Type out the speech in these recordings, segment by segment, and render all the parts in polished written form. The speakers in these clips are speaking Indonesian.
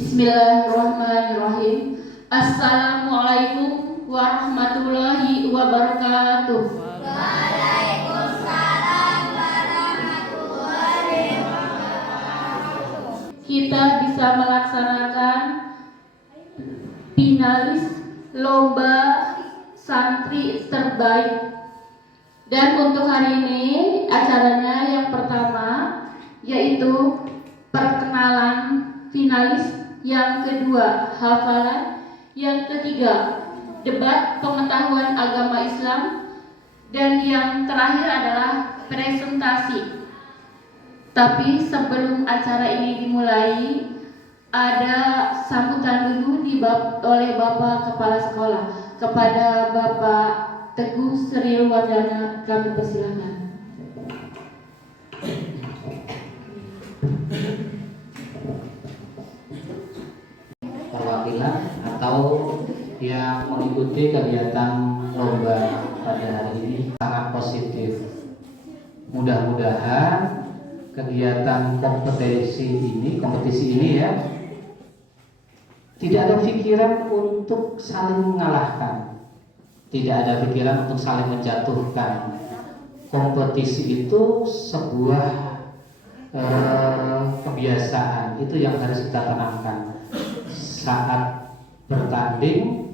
Bismillahirrahmanirrahim. Assalamualaikum warahmatullahi wabarakatuh. Waalaikumsalam warahmatullahi wabarakatuh. Kita bisa melaksanakan finalis lomba santri terbaik. Dan untuk hari ini acaranya yang pertama yaitu perkenalan finalis, yang kedua hafalan, yang ketiga debat pengetahuan agama Islam, dan yang terakhir adalah presentasi. Tapi sebelum acara ini dimulai, ada sambutan dulu oleh Bapak Kepala Sekolah. Kepada Bapak Teguh Sri Wardana kami persilakan. Perwakilan atau yang mengikuti kegiatan lomba pada hari ini sangat positif. Mudah-mudahan kegiatan kompetisi ini ya, tidak ada pikiran untuk saling mengalahkan, tidak ada pikiran untuk saling menjatuhkan. Kompetisi itu sebuah kebiasaan, itu yang harus kita tanamkan. Saat bertanding,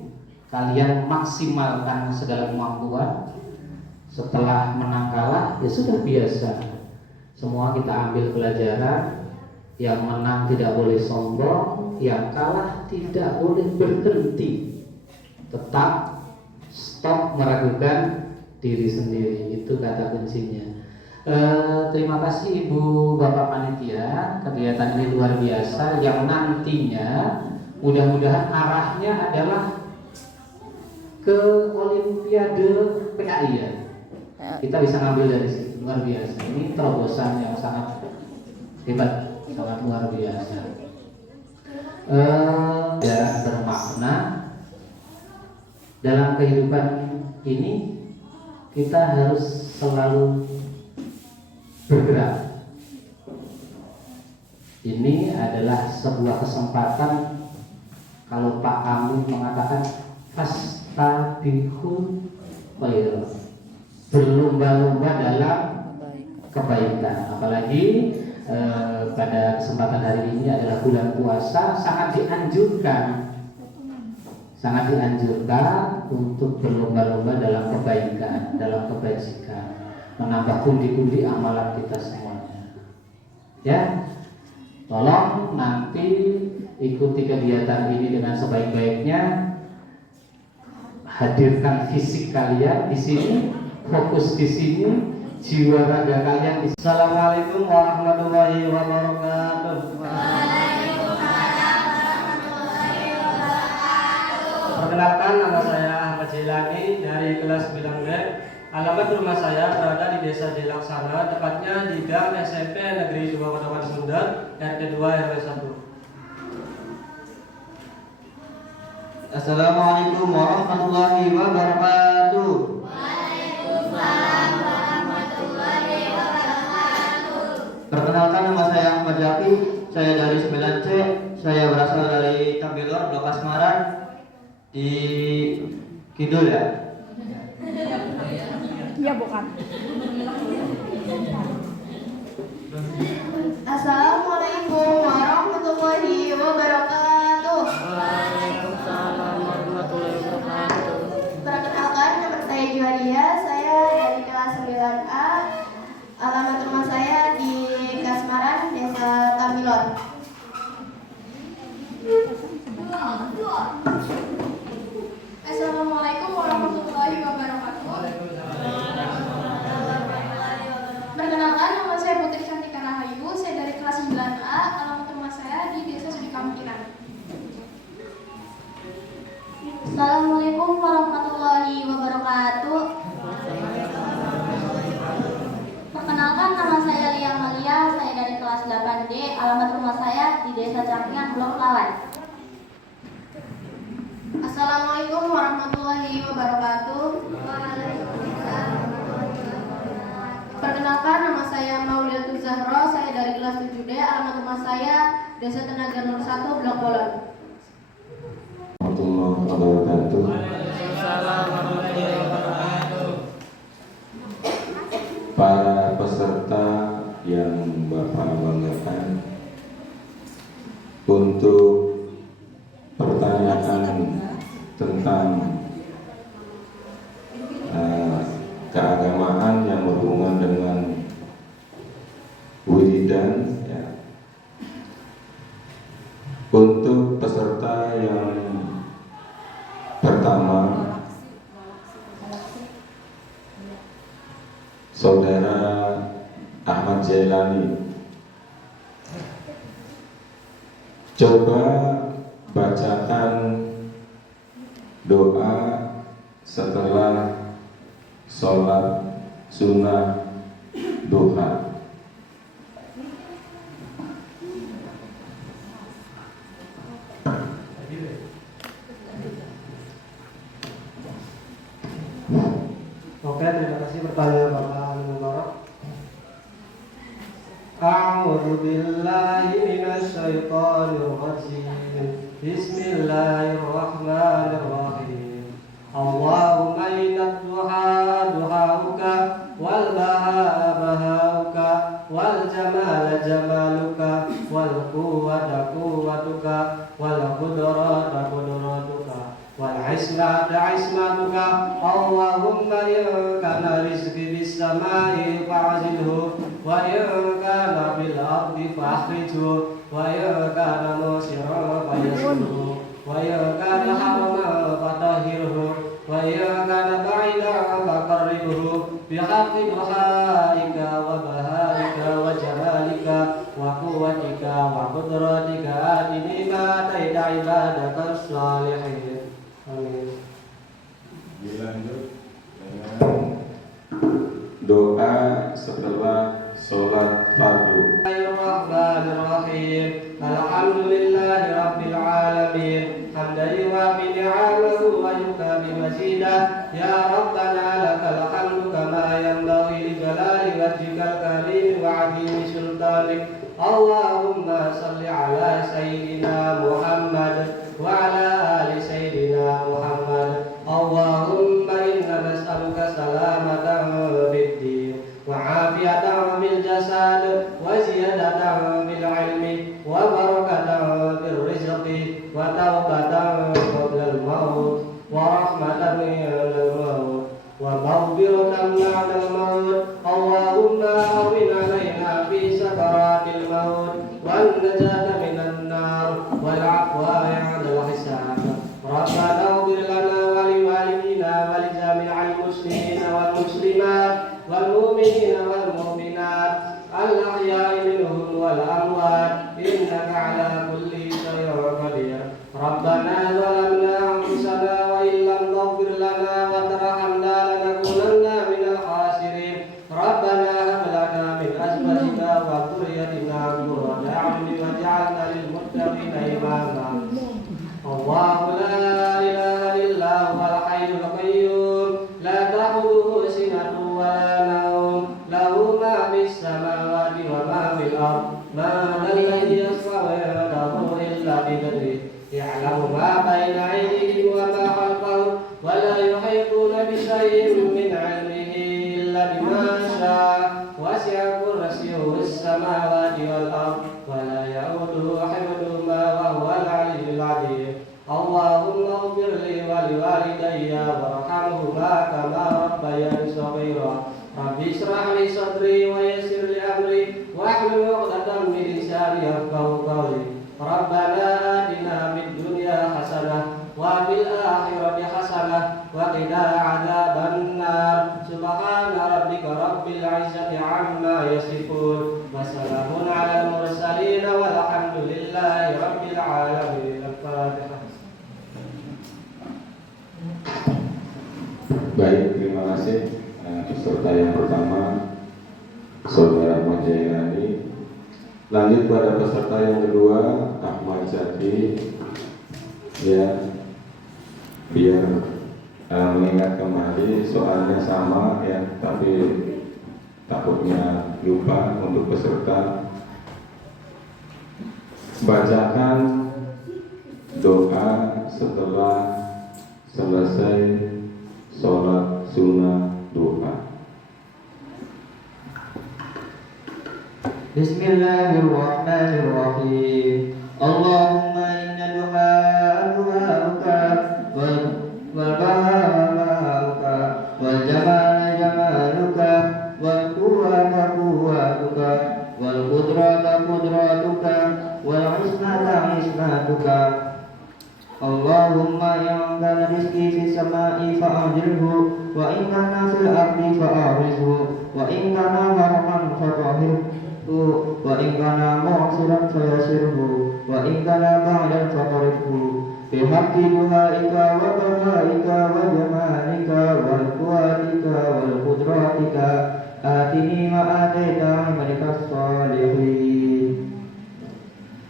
kalian maksimalkan segala kemampuan. Setelah menang kalah, ya sudah biasa. Semua kita ambil pelajaran. Yang menang tidak boleh sombong, yang kalah tidak boleh berhenti. Tetap stop meragukan diri sendiri. Itu kata kuncinya. Terima kasih Ibu Bapak Panitia. Kegiatan ini luar biasa, yang nantinya mudah-mudahan arahnya adalah ke Olimpiade PAI ya. Kita bisa ngambil dari situ, luar biasa. Ini terobosan yang sangat hebat, sangat luar biasa. Dan bermakna dalam kehidupan ini kita harus selalu bergerak. Ini adalah sebuah kesempatan. Kalau Pak Amin mengatakan fastabiqul khairat, berlomba-lomba dalam kebaikan. Apalagi pada kesempatan hari ini adalah bulan puasa, sangat dianjurkan untuk berlomba-lomba dalam kebaikan, dalam kebajikan, menambah pundi-pundi amalan kita semuanya. Ya, tolong nanti ikuti kegiatan ini dengan sebaik-baiknya. Hadirkan fisik kalian di sini, fokus di sini, jiwa raga kalian di sini. Assalamualaikum warahmatullahi wabarakatuh. Waalaikumsalam warahmatullahi wabarakatuh. Perkenalkan, nama saya Ahmad Jilani dari kelas 9B. Alamat rumah saya berada di Desa Delaksana, tepatnya di Gang SMP Negeri 2 Kota Sunda, RT 2 RW 1. Assalamualaikum warahmatullahi wabarakatuh. Waalaikumsalam warahmatullahi wabarakatuh. Perkenalkan, nama saya Ahmad Zaki. Saya dari 9C. Saya berasal dari Tambelor, Blok Asmaran di Kidul ya. Iya bukan. Assalamualaikum warahmatullahi wabarakatuh. Waalaikumsalam warahmatullahi wabarakatuh. Perkenalkan, nama saya Juwaria. Saya dari kelas 9A. Alamat rumah saya di Kasmaran, Desa Tamilor. Assalamualaikum warahmatullahi wabarakatuh. Perkenalkan, nama saya Putri Cantika Rahayu. Saya dari kelas 9A. Alamat rumah saya di Desa Sudikampiran. Assalamualaikum warahmatullahi wabarakatuh. Perkenalkan, nama saya Lia Malia. Saya dari kelas 8D. Alamat rumah saya di Desa Cangkingan, Blok Lalai. Assalamualaikum warahmatullahi wabarakatuh. Perkenalkan, nama saya Maulidatul Zahra. Saya dari kelas 7D. Alamat rumah saya Desa Tenaga Nur 1, Blok Bolon. untuk pertanyaan tentang keagamaan yang berhubungan dengan wiridan, ya. Untuk peserta yang pertama, Saudara Ahmad Jailani, coba bacakan doa setelah sholat sunnah duha. Oke, terima kasih pertanyaan Bapak Mubarak. A'udzu billahi minasy syaithanir rajim. Bismillahirrahmanirrahim. Allahumma inna duha duhauka wal baha bahauka wal jamala jamaluka wal quwwata quwwatuka wal qudrata qudratuka wal ismata ismatuka. Allahumma in kana rizqi bis samai fa'zilhu wa in kana bil ardi fa'khrijhu wa in kana musiran fayasirhu wa in kana haraman fatahhirhu wa in kana ba'idan faqarribhu bihaqqi duhaika wa bahaika wa jamalika wa quwwatika wa qudratika atini ma taida ibadaka salihin. Amin. Dilanjut dengan doa setelah sholat fardu. Bismillahirrahmanirrahim. Alhamdulillahi rabbil alamin. Hamdan yuwafi ni'amahu wa yukafi mazidah. Ya Rabbana lakal hamdu kama yanbaghi li jalali wajhikal karim wa 'azimi sultanik. Allahumma salli ala sayyidina Muhammad wa ala ali sayyidina Muhammad. Allahumma inna nas'aluka salamatan fid din wa 'afiyatan fil jasad wa ziyadatan fil ilmi wa barakatan fil rizqi wa taubatan qabla al maut wa rahmatan minal maut wa maghfiratan ba'dal maut. Allahumma hawwin 'alaina fi sakaratil maut wan najata minan nar wal 'afwa 'indal hisab. Rabbana ighfir lana wa li walidina wa li jami'il muslimina wal muslimat wal mu'minina wal mu'minat al ahya'i minhum wal amwat innaka 'ala kulli shay'in qadir. Rabbana zalamna anfusana wa illam taghfir lana wa tarhamna lanakunanna minal khasirin. Rabbana hab lana min azwajina wa dhurriyyatina qurrata a'yunin waj'alna lil muttaqina imama. Allahu la ilaha illa huwal hayyul qayyum la ta'khudhuhu sinatun wa la nawm lahu ma fis samawati wa ma fil ardh man alladhi yashfa'u 'indahu illa bi'idhnihi ya'lamu ma bayna aydihim wa ma khalfahum wa la yuhituna bi shay'in min 'ilmihi illa bima sha'a wasi'a kursiyyuhu as-samawati wal ardh wa la ya'uduhu hifdhuhuma wa huwal 'aliyyul 'azim. Allahumma ighfir li wa li walidayya warhamhuma kama rabbayani shaghira. Rabbi ishrah li sadri wa yassir li amri wahlul 'uqdatam min lisani yafqahu qawli. Rabbana atina fid dunya hasanah wa fil akhirati hasanah wa qina 'adzaban nar. Subhana rabbika rabbil 'izzati 'amma yasifun wa salamun 'alal mursalin walhamdulillahi rabbil alamin. Al-Fatihah. Baik, terima kasih. Peserta yang pertama Saudara Ahmad Jailani. Lanjut pada peserta yang kedua Ahmad Zaki. Ya, biar mengingat kembali soalnya sama ya, tapi takutnya lupa untuk peserta. Bacakan doa setelah selesai sholat sunnah duha. Bismillahirrahmanirrahim. Allah جناتك اللهم إن كان رزقي في السماء فأعجله وإن كان في الأرض فأعرزه وإن كان غرقا فطهره وإن كان معسرا فيسره وإن كان بعدا فقربه بحق دعائك وبهائك وجمالك والقواتك والقدراتك آتني ما آتيت عبادك الصالحين.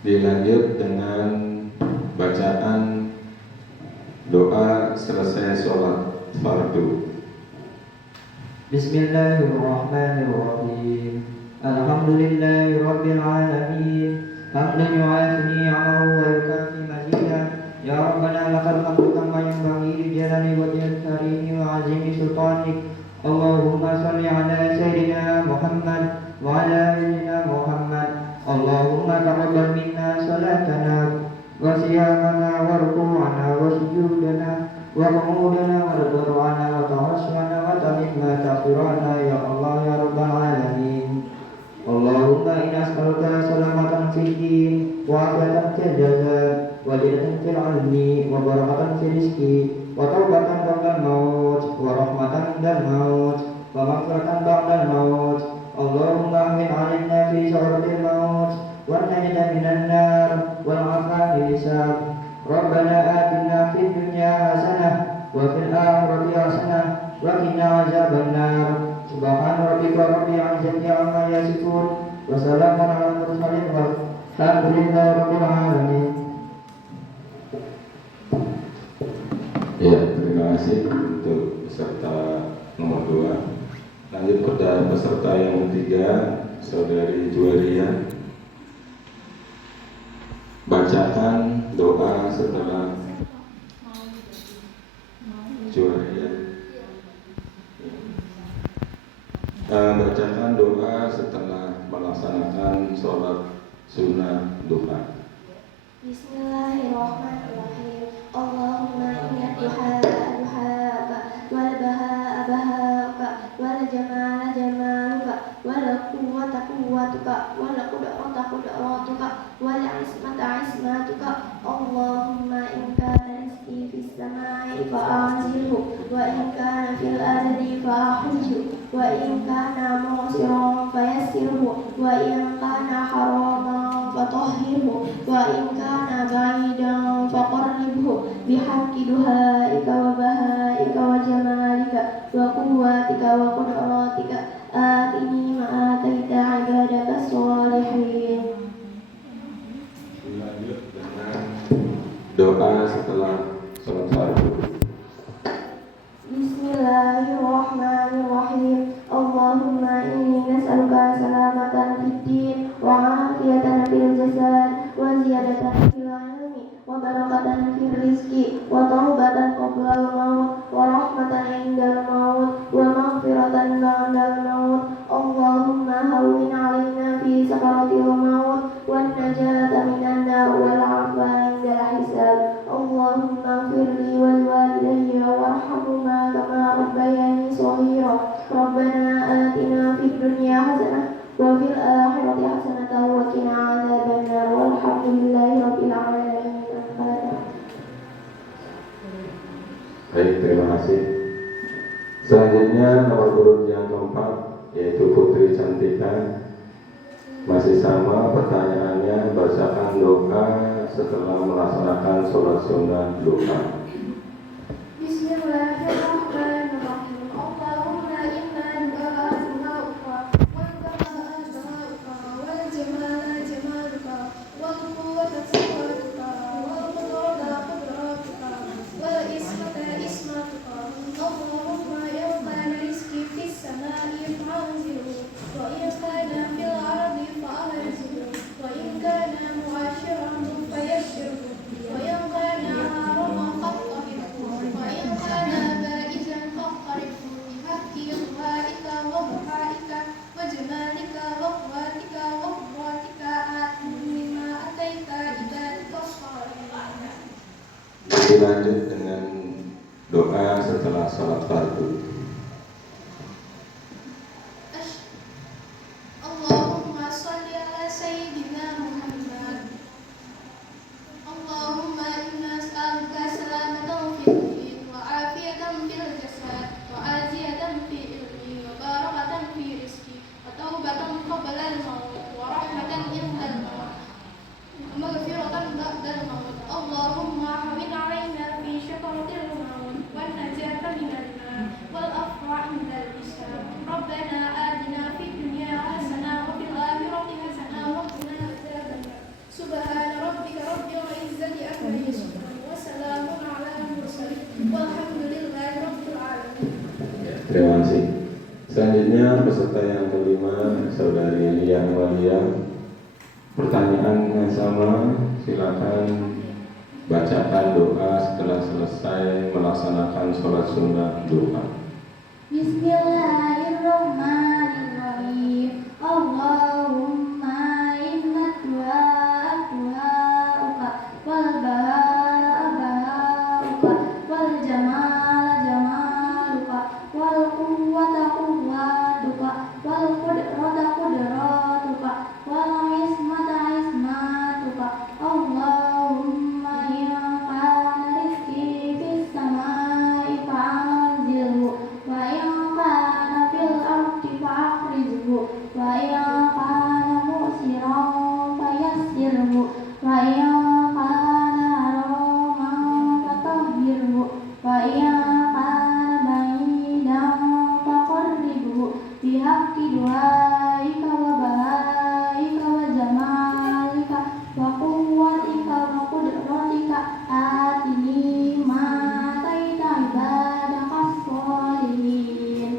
Dilanjut dengan bacaan doa selesai sholat fardu. Bismillahirrahmanirrahim. Alhamdulillahi rabbil alamin. Hamdan yu'afini 'amahu wa yukafi mazidah. Ya Rabbana lakal hamdu kama yanbaghi li jalali wajhil karimi wa 'azimi sultanik. Allahumma shalli 'ala sayyidina Muhammad wa 'ala sayyidina Muhammad. Allahumma taqabbal minna salatana wa siyamana wa ruku'ana wa sujudana wa qu'udana wa ridwana wa tawassana wa tamimma taqdirana ya Allah ya rabbal alamin. Allahumma inna as'aluka salamatan fid din wa afiyatan fil jasad wa dinatan fil ilmi wa barakatan fil rizqi wa taubatan ba'dal maut wa rahmatan ba'dal maut wa maghfiratan ba'dal maut. Allahumma amin 'alaina fi syaratil maut wa najina minan nar wal 'afwa hisab. Rabbana atina fid dunya hasanah wa fil akhirati hasanah wa qina 'adzabannar. Subhana rabbika rabbil 'izzati 'amma yasifun wa salamun 'alal mursalin walhamdulillahi rabbil alamin. Ya, terima kasih untuk peserta nomor 2. Lanjut pada peserta yang ketiga, Saudari Juwaria. Bacakan doa setelah Juwaria. Bacakan doa setelah melaksanakan sholat sunnah duha. Bismillahirrahmanirrahim. Allahumma inna duha'a duha'aka wal baha'a baha'aka wal jamala jamaluka wal quwwata quwwatuka wal qudrata qudratuka wal ismata ismatuka. Allahumma in kana rizqi fis samai fa'anzilhu wa in kana fil ardi fa'ahrijhu wa in kana musiran fayassirhu wa in kana haraman fatahhirhu wa in kana ba'idan faqarribhu bihaqqi duhaika wa bahaika wa jamalika wa quwwatika wa qudratika atini ma ataita ibadaka sholihin. Lanjut dengan doa setelah sholat fardu. Bismillahirrahmanirrahim. Allahumma inni nas'aluka salamatan fid din wa afiyatan fil jasad wa ziyadatan fil ilmi wa barakatan fil rizqi wa taubatan qabla al-maut wa rahmatan indal maut wa maghfiratan ba'dal maut. Allahumma hawwin 'alaina fi sakaratil maut wan najata minan nar wal 'afwa indal hisab. Allahumma ighfirli wal walidayya warhamhuma kama rabbayani shaghira. Rabbana atina fid dunya hasanah wa fil akhirati hasanah wa qina 'adzabannar. Walhamdulillahi rabbil alamin. Baik, terima kasih. Selanjutnya nomor urut yang keempat, yaitu Putri Cantika. Masih sama pertanyaannya, bacakan doa setelah melaksanakan sholat sunnah duha. Bismillahirrahmanirrahim. Allahumma inna du'a'aka wal baha'a baha'uka wal jamala jamaluka wal quwwata quwwatuka wal qudrata qudratuka wal ismata ismatuka. Allahumma in kana rizqi fis samai fa'anzilhu wa in kana fil ardi fa'ahrizhu wa in kana mu'ashiran fayassirhu wa in kana haraman fattahirhu wa in kana ba'idan faqqaribhu bihaqqi du'aika wa buhaika wa jamalika wa quwwatika wa qudratika atini ma ataita ibadaka sholihin. Dilanjut dengan doa setelah sholat fardu. Allahumma sholli ala sayyidina Muhammad. terima kasih. Selanjutnya peserta yang kelima, Saudari Lia Amalia. Pertanyaan yang sama, silakan bacakan doa setelah selesai melaksanakan sholat sunnah duha. Bismillahirrahmanirrahim. Allahumma inna du'a'uka wal bahara bahauka wal jamala jamaluka wal quwwata quwwatuka wal qudrata qudratuka wal ismata ismatuka. Allahumma ya kana rizki fis samai fa'anzilhu wa ya kana fil ardi fa'akhrijhu wa ya kana musiran fayassirhu wa ya kana haraman fatahhirhu wa ya kana ba'idan faqarribhu bihaqqi du'aika wa bahaika wa jamalika wa quwwatika wa qudratika atini ma ataita ibadaka sholihin.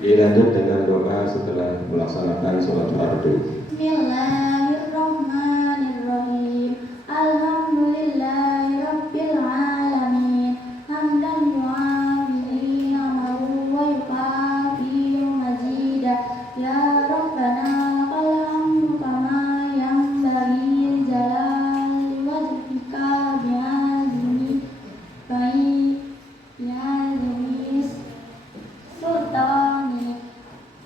Dilanjut dengan doa setelah melaksanakan sholat fardu. Bismillahirrahmanirrahim. Alhamdulillahi rabbil alamin. Hamdan yu'afi ni'amahu wa yukafi mazidah. Ya Rabbana lakal hamdu kama yanbaghi jalali wajhika bi'azmi sultani.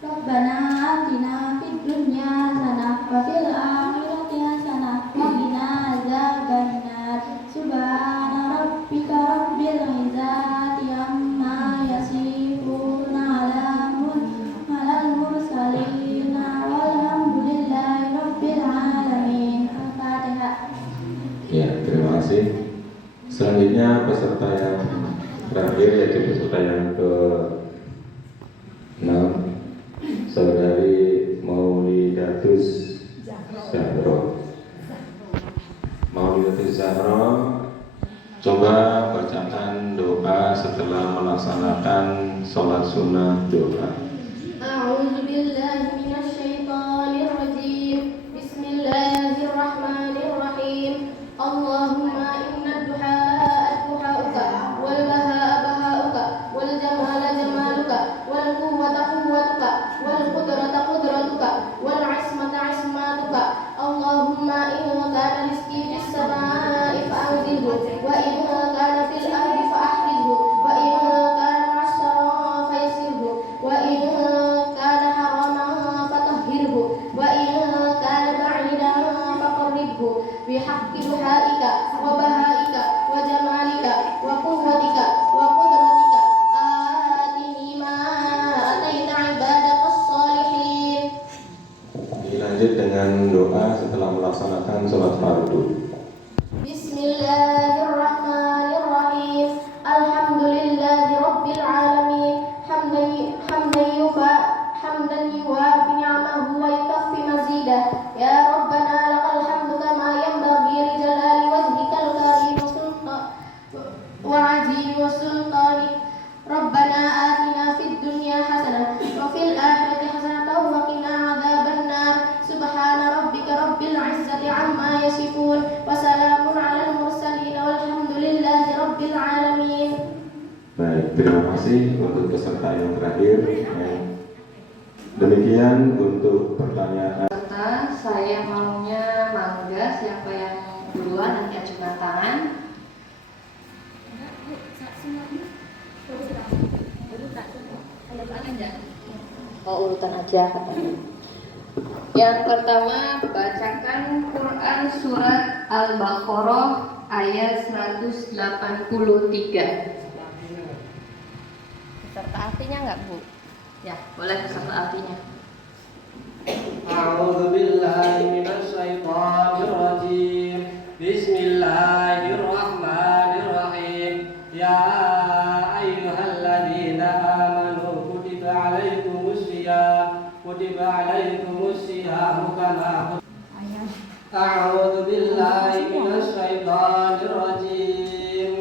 Rabbana atina fid dunya hasanah wa fil akhirati hasanah wa qina adzabannar. Subhana rabbika rabbil izzati amma yasifun, alal mursalin walhamdulillahi rabbil alamin. Al-Fatihah. Ya, terima kasih. Selanjutnya peserta yang terakhir yaitu peserta yang ke-6, Saudari Maulidatus Zahro. Maulidatus Zahro, coba bacakan doa setelah melaksanakan sholat sunnah duha. A'udzu billahi minasy syaithanir rajim. Bismillahirrahmanirrahim. Allahumma inna du'aa'a du'aa'uka wal baha'a baha'uka wal jamala jamaluka wal quwwata quwwatuka wal qudrata qudratuka wal ismata ismatuka. Allahumma in kana rizqi fis samaa'i fa'anzilhu wa in kana fil ardi fa'akhrijhu wa in kana mu'assara fayassirhu wa in kana haraman fatahhirhu wa in kana ba'idan faqarribhu bihaqqi du'aika wa bahaika wa jamalika wa quwwatika wa qudratika atini ma ataita ibadaka sholihin. Dilanjut dengan doa setelah melaksanakan sholat fardu. Bismillahirrahmanirrahim. Alhamdulillahi rabbil alamin. Hamdan yuwafi ni'amahu wa yukaffi mazidah. Ya Rabbana lakal hamdu kama yanbaghi li jalali wajhikal karim wa azimi wa sultanik. Rabbana atina fid dunya hasanah wa fil akhirati hasanah wa qina adzabannar. Subhana rabbika rabbil izzati amma yasifun wa salamun alal mursalin walhamdulillahi rabbil alamin. Baik, terima kasih untuk peserta yang terakhir. Demikian untuk pertanyaan. Saya maunya mangga, siapa yang duluan nanti ajukan tangan. Oh, urutan aja katanya. Yang pertama, bacakan Quran surat Al-Baqarah ayat 183. Beserta artinya enggak, Bu? Ya, boleh beserta artinya. A'udzu billahi minasy syaithanir rajim. Bismillahirrahmanirrahim. Ya ayyuhalladzina amanu kutiba alaikumus siyam kama A'udzu billahi minasy syaithanir rajim.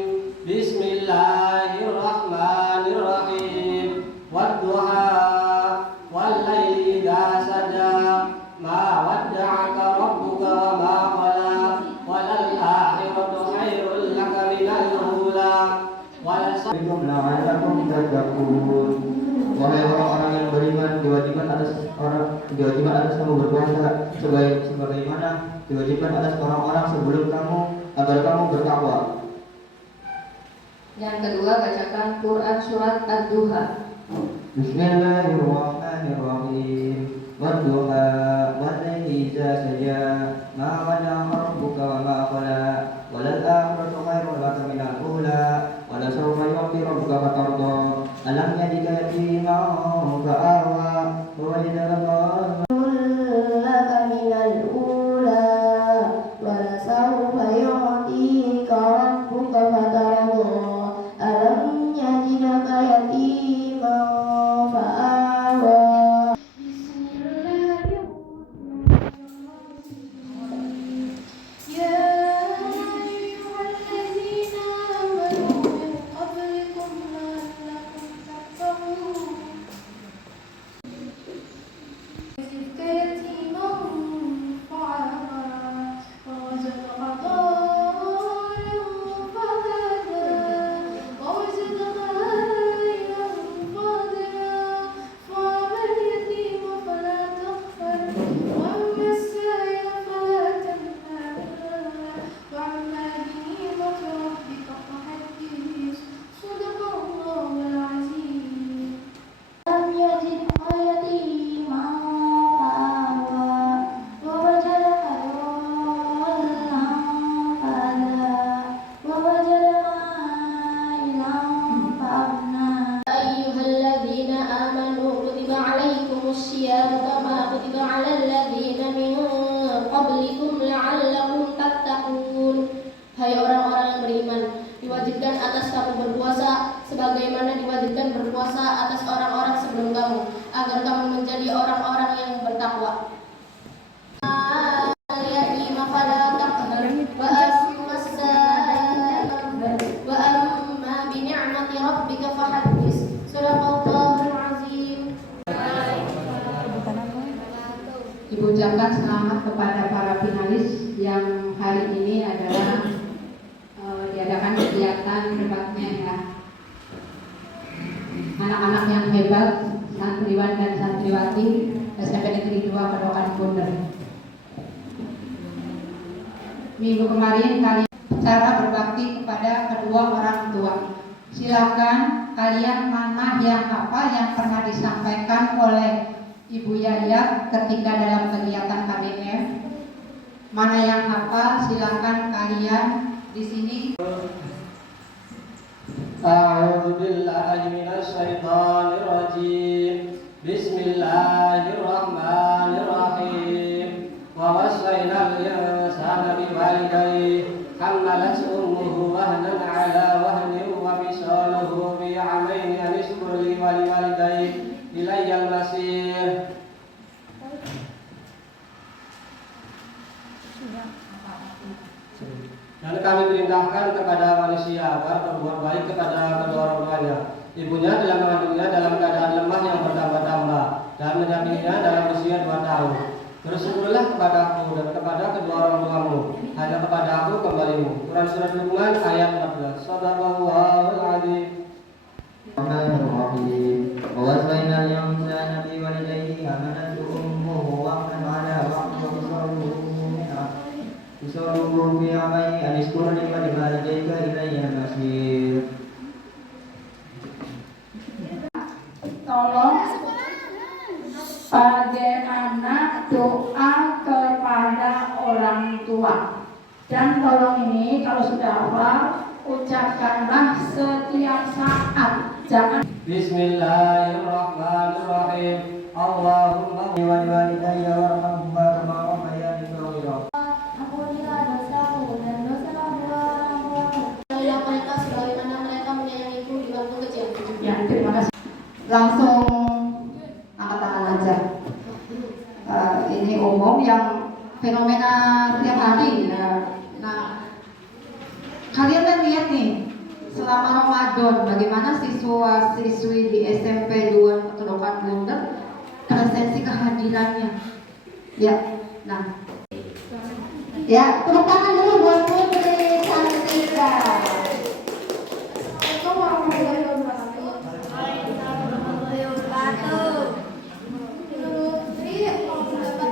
Bismillahirrahmanirrahim. kamu berpuasa sebagaimana diwajibkan atas orang-orang sebelum kamu agar kamu bertakwa. Yang kedua, bacakan Quran surat Ad-Duha. Bismillahirrahmanirrahim. Wadduha wal-laili idza saja ma wada'a rabbuka wa ma qala walal akhiratu khairun laka minal ula wa la sawfa yu'ti rabbuka fatarda alam yajidka yatiman fa'awa wa wajadaka لك من الأولى ولسوف يعطيك ربك فترضى ألم يجدك يتيما فآوى بسم الله يا أيها الذين آمنوا من قبلكم لعلكم تتقون يتيما فعلا ووجدك ضالا فهدى ووجدك عائلا فأغنى فأما اليتيم فلا تقهر وأما السائل فلا تنهر وأما بنعمة ربك فحدث صدق الله العظيم لم يجدك يتيما فآوى ووجدك ضالا فهدى ووجدك عائلا فأغنى أيها الذين آمنوا كتب عليكم الصيام كما كتب على الذين من قبلكم لعلكم تتقون. Hai orang-orang yang beriman, diwajibkan atas kamu berpuasa sebagaimana diwajibkan berpuasa atas orang-orang sebelum kamu, agar kamu menjadi orang-orang yang bertakwa. Al-yatim fala taqhar wa amma wa amma bi ni'mati rabbika fahaddis. Shadaqallahul azim. Ibu ucapkan selamat kepada para finalis yang hari ini adalah diadakan kegiatan debatnya ya. Anak-anak yang hebat, santriwan dan santriwati SMP Negeri 2 Padokan Bundar. Minggu kemarin kalian cara berbakti kepada kedua orang tua. Silakan kalian mana yang apa yang pernah disampaikan oleh Ibu Yaya ketika dalam kegiatan KDM. Mana yang hafal silakan kalian di sini. A'udzu billahi minasy syaithanir rajim. Bismillahirrahmanirrahim. Wa wasainal insana biwalidayhi hamalat ummuhu wahnan 'ala wahnin wa fisaluhu fi 'amaini an ishkur li wa liwalidayhi ilayyal masir. Dan kami perintahkan kepada manusia agar berbuat baik kepada kedua orang tuanya. Ibunya telah mengandungnya dalam keadaan lemah yang bertambah-tambah dan menyakitinya dalam usia 2 tahun. Bersyukurlah kepadaku dan kepada kedua orang tuamu. Hanya kepada aku kembalimu. Quran Surat Luqman ayat 14. Shadaqallahul azim. Bismillahirrahmanirrahim. Wa wasainal insana biwalidayhi hamalatu ummuhu wahnan 'ala wahnin wa fisaluhu fi 'amaini an ishkur li wa liwalidayka ilayyal masir. Tolong bagaimana doa kepada orang tua, dan tolong ini kalau sudah hafal ucapkanlah setiap saat, jangan. Bismillahirrahmanirrahim. Allahumma Wa liwalidayya warhamhuma kama rabbayani shaghira. Ampunilah dosaku dan dosa kedua orang tuaku. Sayangilah mereka sebagaimana mereka menyayangiku di waktu kecil. Ya, terima kasih. Langsung angkat tangan aja. Ini umum yang fenomena tiap hari ya. Nah, kalian kan lihat nih selama Ramadan bagaimana siswa-siswi di SMP 2 Padokan Bundar presensi kehadirannya. Ya, nah, ya tepuk tangan dulu buat Putri Santika. Assalamualaikum warahmatullahi wabarakatuh. Menurut Tri, kalau mendapat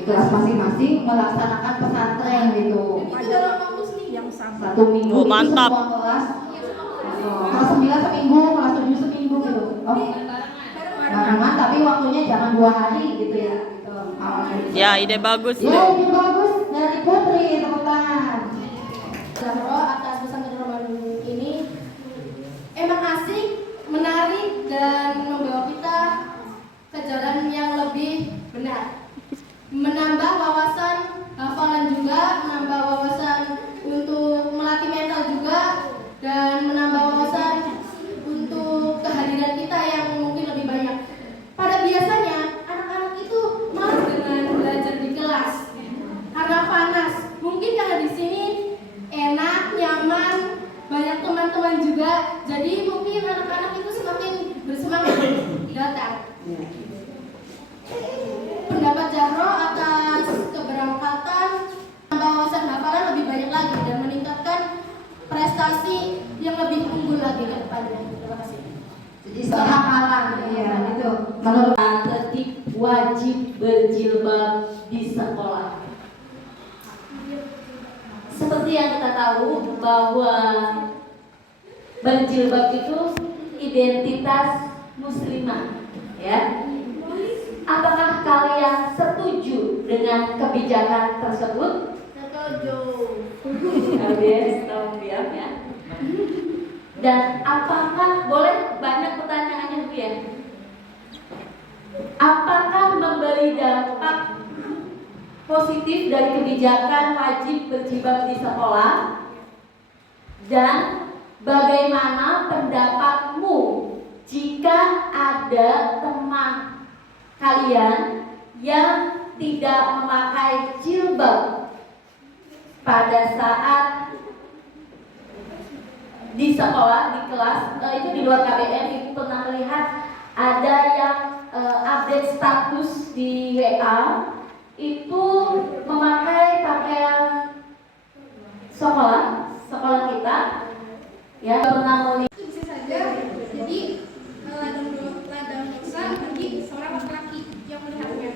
di kelas masing-masing melaksanakan pesantren gitu. Itu dalam waktu yang sama. 1 minggu. Oh, mantap. Itu semua kelas. Kelas 9 seminggu, kelas 7 seminggu gitu. Oh, barengan tapi waktunya jangan 2 hari gitu ya. Gitu. Ya, ide bagus Ya, tuh. ide bagus dari Putri, tepuk tangan. Zahro atas pesantren Ramadan ini emang asik, menarik dan membawa kita ke jalan yang lebih benar. Menambah wawasan hafalan juga, menambah wawasan untuk melatih mental juga, dan menambah wawasan untuk kehadiran kita yang mungkin lebih banyak. Pada biasanya anak-anak itu malas dengan belajar di kelas karena panas. Mungkin karena di sini enak, nyaman, banyak teman-teman juga. Jadi mungkin anak-anak itu semakin bersemangat datang. Pendapat Zahro atas keberangkatan wawasan hafalan lebih banyak lagi dan meningkatkan prestasi yang lebih unggul lagi ke depannya. Terima kasih. Jadi hafalan ya itu. Menurut Tertib wajib berjilbab di sekolah. Seperti yang kita tahu bahwa berjilbab itu identitas muslimah, ya. Apakah kalian setuju dengan kebijakan tersebut? Setuju. Habis, tolong diam ya. Dan apakah boleh banyak pertanyaannya Bu ya? Apakah memberi dampak positif dari kebijakan wajib berjilbab di sekolah? Dan bagaimana pendapatmu jika ada teman kalian yang tidak memakai jilbab pada saat di sekolah, di kelas, itu di luar KBM? Ibu pernah melihat ada yang update status di WA itu memakai pakaian sekolah kita, ya. Pernah melihat Itu bisa saja jadi ladang dosa bagi seorang laki-laki yang melihatnya,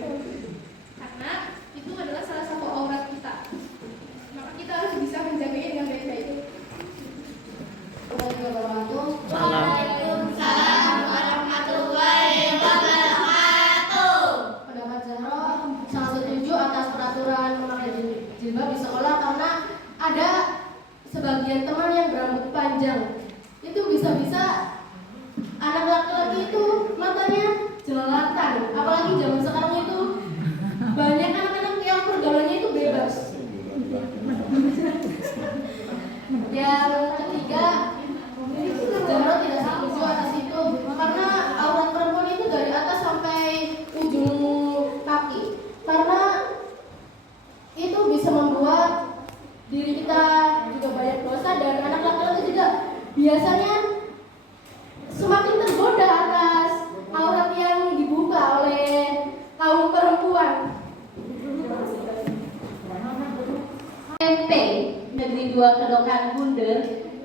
karena itu adalah salah satu aurat kita. Maka kita harus bisa menjaganya dengan baik-baik. Waalaikumsalam warahmatullahi wabarakatuh. Pendapat Zahro sangat setuju atas peraturan memakai jilbab di sekolah karena ada sebagian teman yang berambut panjang. Itu bisa-bisa anak laki-laki itu matanya jelalatan. Apalagi zaman sekarang itu banyak anak-anak yang pergaulannya itu bebas. Yang ketiga, Zahro tidak setuju atas itu karena aurat perempuan itu dari atas sampai ujung kaki. Karena itu bisa membuat diri kita juga banyak dosa, dan anak laki-laki juga biasanya semakin tergoda atas aurat yang dibuka oleh kaum perempuan. SMP Negeri 2 Kedokan Bunder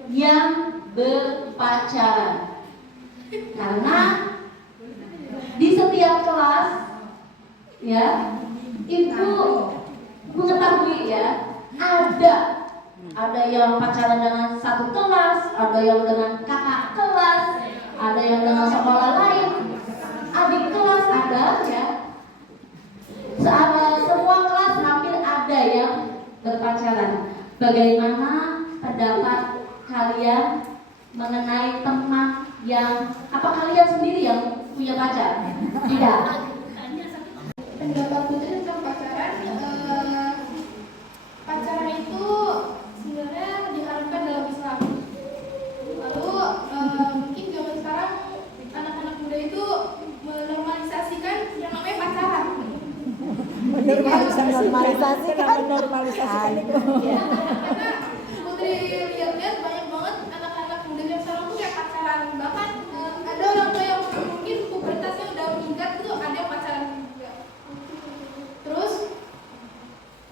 yang berpacaran, karena di setiap kelas ya itu mengetahui ya ada yang pacaran dengan satu kelas, ada yang dengan kakak kelas, ada yang dengan sekolah lain, adik kelas ada ya. Semua kelas hampir ada yang berpacaran. Bagaimana pendapat kalian mengenai teman yang kalian sendiri yang punya pacar? Tidak. Pendapat Putri tentang pacaran, pacaran itu sebenarnya diharamkan dalam Islam. Lalu mungkin zaman sekarang anak-anak muda itu menormalisasikan yang namanya pacaran. Normalisasi. Ya, karena Putri lihat-lihat banyak banget anak-anak muda yang sekarang tuh kayak pacaran. Bahkan ada orang tua yang mungkin pubertasnya udah meningkat itu ada yang pacaran juga. Terus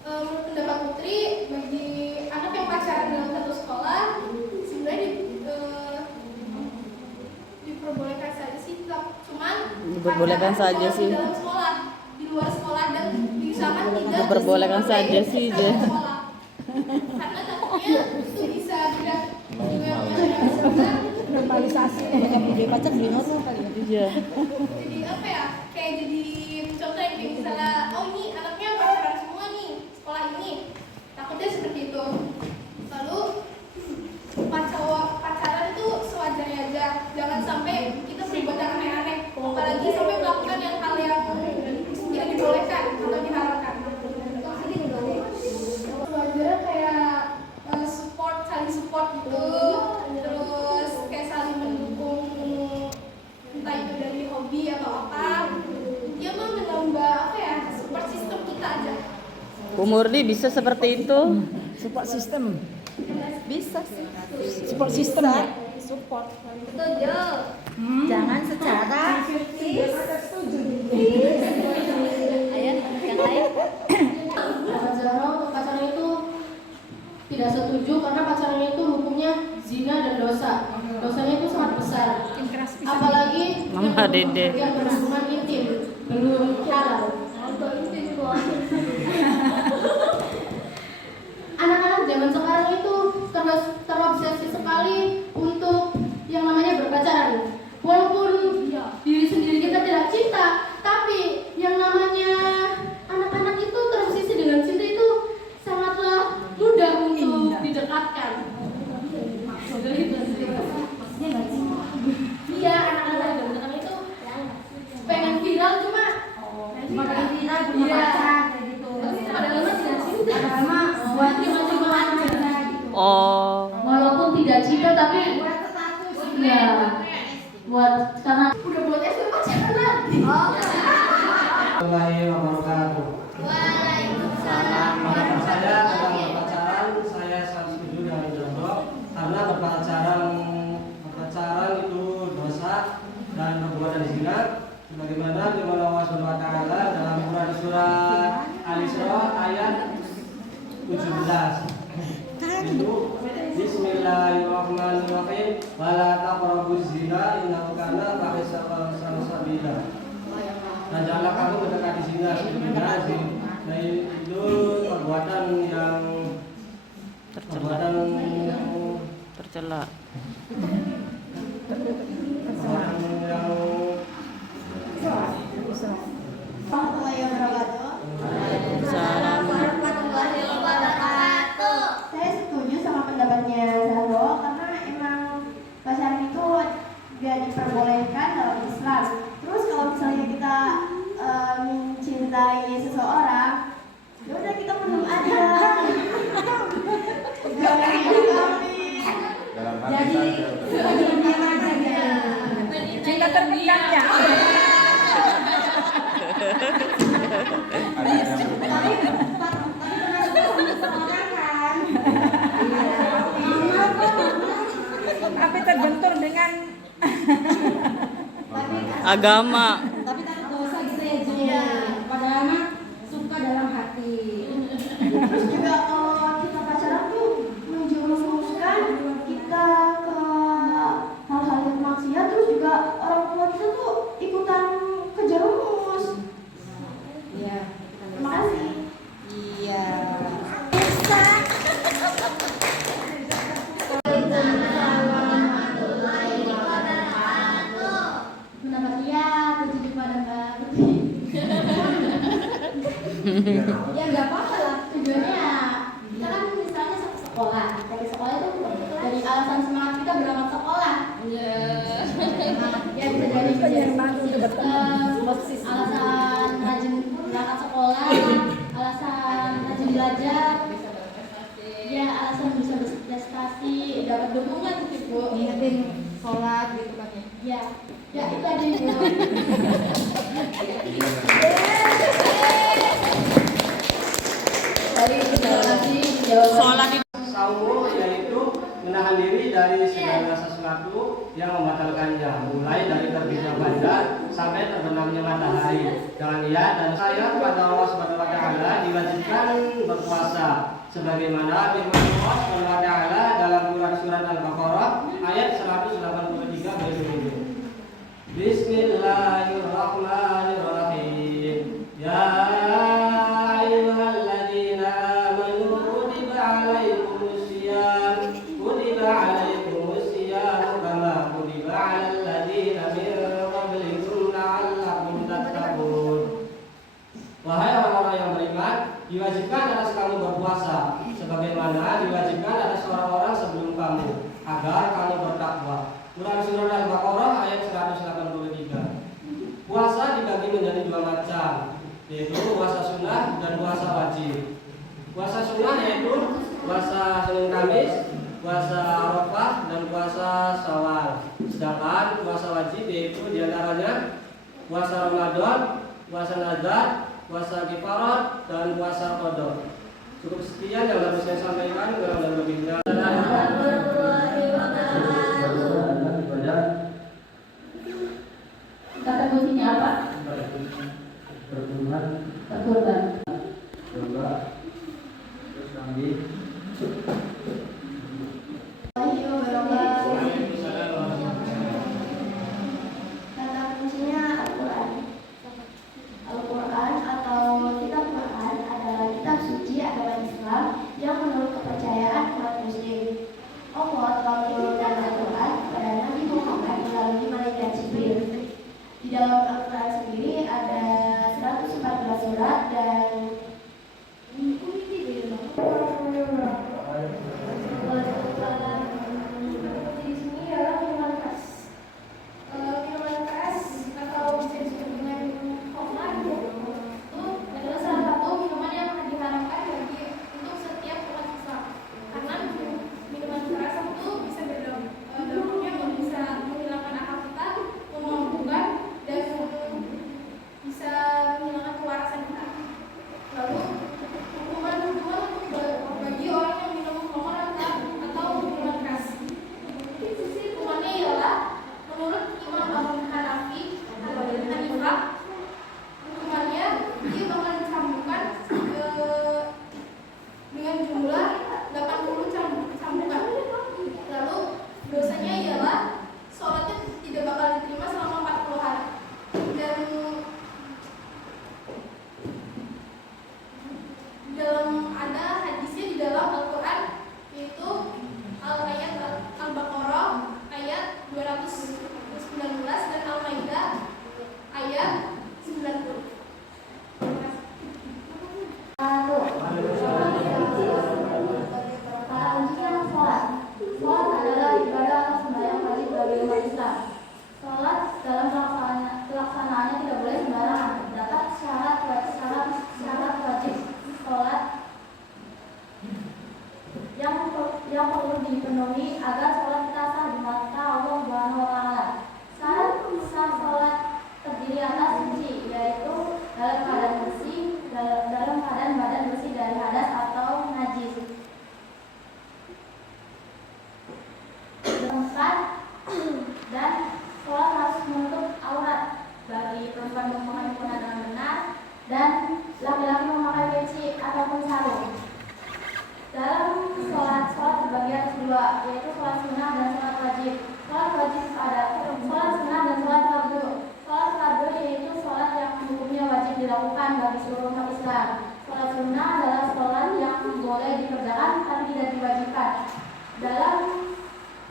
menurut pendapat Putri, bagi anak yang pacaran dalam satu sekolah sebenarnya diperbolehkan saja sih, cuman Diperbolehkan saja sih. di dalam sekolah, di luar sekolah, dan diusahakan Diperbolehkan saja sih, Je. Karena takutnya itu bisa juga Normalisasi. Dia pacar beli novel kali ya. Iya. jadi apa ya, kayak jadi contoh yang kayak misalnya, oh ini anaknya pacaran semua nih sekolah ini, takutnya seperti itu. Lalu pacaran itu sewajarnya aja, jangan sampai kita berbuat yang aneh-aneh, apalagi sampai melakukan yang hal yang tidak dibolehkan atau diharamkan. Sewajarnya kayak saling support gitu, terus kayak saling mendukung, entah itu dari hobi atau apa. Dia mau menambah apa ya, support system kita aja. Bu Murni bisa seperti itu? Support system. Bisa sih. Support system ya. Support. Setuju. Jangan secara Ayo, yang lain. Pacaran itu tidak setuju karena pacarannya itu hukumnya zina dan dosa. Dosanya itu sangat besar. Apalagi Mama Dede. yang berhubungan intim, belum halal. Anak-anak zaman sekarang itu terobsesi sekali untuk yang namanya berpacaran. Walaupun diri sendiri kita tidak cinta, tapi yang namanya anak-anak itu terobsesi dengan cinta itu sangatlah mudah untuk didekatkan. Iya, anak-anak zaman sekarang itu pengen viral cuma pengen viral punya pacar kayak gitu. Padahal mah tidak cinta. Padahal mah buat cuma cinta gitu. Oh. Walaupun tidak cinta tapi ya buat karena udah buat SD pacaran lagi. Assalamualaikum wabarakatuh. Waalaikumsalam. Menurut saya dalam berpacaran saya sangat setuju dengan Jomblo karena berpacaran itu dosa dan perbuatan zina. Sebagaimana firman Allah Subhanahu wa taala dalam Quran surat Al-Isra ayat 17. Itu Bismillahirrahmanirrahim. Wala taqrabuz zina innahu kana fahisatan sabila. Dan janganlah kamu mendekati zina, sesungguhnya zina itu perbuatan yang Tercela. Warahmatullahi wabarakatuh. Salam. Warahmatullahi wabarakatuh. Saya setuju sama pendapatnya Zahro karena emang pacaran itu gak diperbolehkan dalam Islam. Terus kalau misalnya kita mencintai seseorang, ya udah kita menurut aja. Jadi Cinta terpendam ya. Tapi terbentur dengan Agama. tapi tak dosa gitu ya Ji. Padahal mah suka dalam hati. terus juga kalau kita pacaran tuh menjerumuskan kita ke hal-hal yang maksiat, terus juga orang tua kita tuh ikutan kejerumus. Iya. Terima kasih. Iya. Pendapat dia tertuju pada Mbak Putri. Ya nggak apa-apa lah, tujuannya ya kita kan misalnya sekolah, dari sekolah itu dari alasan semangat kita berangkat sekolah. Ya bisa dari alasan rajin berangkat sekolah, alasan rajin belajar, ya alasan bisa berprestasi, dapat dukungan gitu. Ingetin sholat gitu kan ya. Ya itu aja juga. Baik, terima kasih jawaban. Sholat itu Saum yaitu menahan diri dari segala sesuatu yang membatalkannya, mulai dari terbitnya fajar sampai terbenamnya matahari. Jangan lihat dan saya kepada Allah Subhanahu wa taala diwajibkan berpuasa sebagaimana firman Allah Subhanahu wa taala dalam surat Al-Baqarah ayat 183 berikut. Bismillahirrahmanirrahim. Ya ayyuhal min qablikum la'allakum tattaqun. Wahai orang-orang yang beriman, diwajibkan atas kamu berpuasa sebagaimana diwajibkan atas orang-orang sebelum kamu agar kamu bertakwa. Quran Surah Al-Baqarah ayat 183. Puasa dibagi menjadi dua macam, yaitu puasa sunnah dan puasa wajib. Puasa sunnah yaitu puasa Senin Kamis, puasa Arafah, dan puasa Syawal. Sedangkan puasa wajib yaitu diantaranya puasa Ramadan, puasa Nazar, puasa Kifarat, dan puasa Qadha. Cukup sekian yang harus saya sampaikan, kurang dan lebihnya. Kata kuncinya apa? Berkurban. Berkurban. Coba terus kami Kata kuncinya Al-Quran. Al-Quran atau kitab Quran adalah kitab suci agama Islam yang menurut kepercayaan umat Muslim. Allah telah menurunkan Al-Quran kepada Nabi Muhammad melalui malaikat Jibril. Di dalam Al-Quran sendiri ada 114 surat dan di sini adalah minuman keras. Minuman keras atau bisa disebut dengan khamar itu adalah salah satu minuman yang diharamkan bagi untuk setiap umat Islam. Karena minuman keras itu bisa dampaknya bisa menghilangkan akal kita, memabukkan dan bisa menghilangkan kewarasan kita. Lalu hukuman untuk bagi orang yang minum khamar atau minuman keras. Hukumannya ialah menurut Imam Abu Hanafi Hanifah, hukumannya dia bakal dicambukkan dengan jumlah 80 cambukan. Lalu dosanya ialah sholatnya tidak bakal diterima selama 40 hari. Dan dalam ada hadisnya di dalam Al-Quran yaitu ayat Al-Baqarah ayat 219 dan Al-Maidah ayat 90. Kata kuncinya sholat. Sholat adalah ibadah atau sembahyang wajib bagi umat Islam. Sholat dalam pelaksanaannya tidak boleh sembarangan. Terdapat syarat wajib sholat yang perlu dipenuhi agar sholat kita sah di mata Allah Subhanahu wa Ta'ala. Syarat sah sholat terdiri atas kunci, yaitu dalam keadaan bersih, dalam keadaan badan bersih dari hadas atau najis. Keempat, dan sholat harus menutup aurat bagi perempuan memakai mukena dengan benar dan laki-laki memakai peci ataupun sarung. Dalam sholat terbagi atas dua, yaitu sholat sunnah dan sholat wajib. Sholat wajib ada sholat sunnah dan sholat fardu. Sholat fardu yaitu sholat yang hukumnya wajib dilakukan bagi seluruh umat Islam. Sholat sunnah adalah sholat yang boleh dikerjakan tapi tidak diwajibkan. Dalam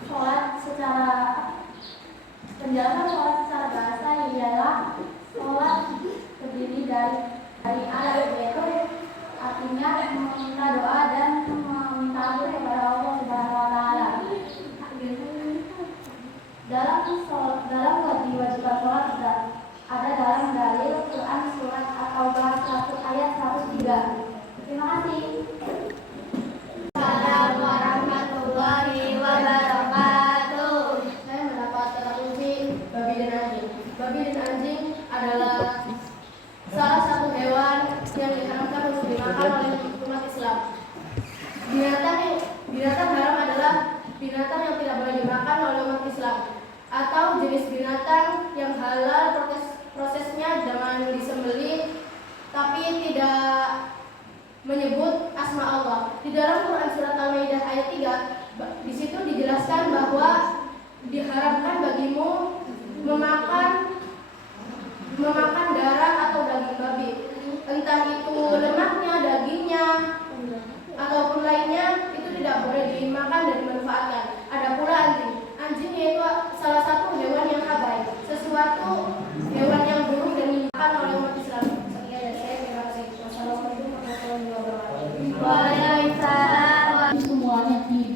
sholat secara penjelasan sholat secara bahasa ialah sholat terdiri dari ayat, yaitu artinya meminta doa dan meminta ampun kepada Allah Subhanahu wa Ta'ala. Dalam diwajibkan sholat ada dalam dalil Quran surat At-Taubah ayat 103. Terima kasih. Assalamualaikum warahmatullahi wabarakatuh. Saya mendapat kata kunci babi dan anjing. Babi dan anjing adalah salah satu hewan yang diharamkan untuk dimakan oleh umat Islam. Binatang haram adalah binatang yang tidak boleh dimakan oleh umat Islam, atau jenis binatang yang halal prosesnya dengan disembelih tapi tidak menyebut asma Allah. Di dalam Quran surat Al-Maidah ayat 3, di situ dijelaskan bahwa diharamkan bagimu memakan darah atau daging babi, entah itu lemaknya, dagingnya, ataupun lainnya, itu tidak boleh dimakan dan dimanfaatkan. Ada pula anjing. Anjing yaitu salah satu hewan yang abai.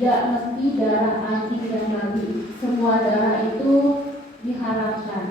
Tidak mesti darah anjing dan babi. Semua darah itu diharapkan.